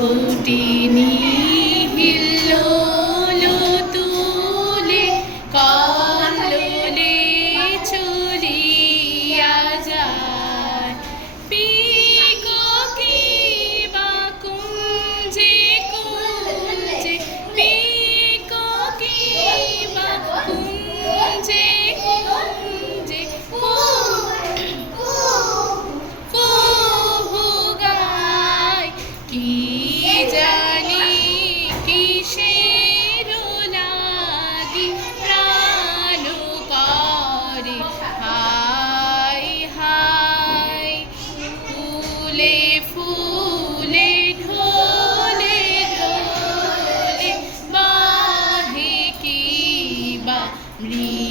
মুক্তি কি জানি কিসের লাগি প্রাণ করে হাই হাই, ফুলে ফুলে ঢোলে ঢোলে বাহে কি বা মৃ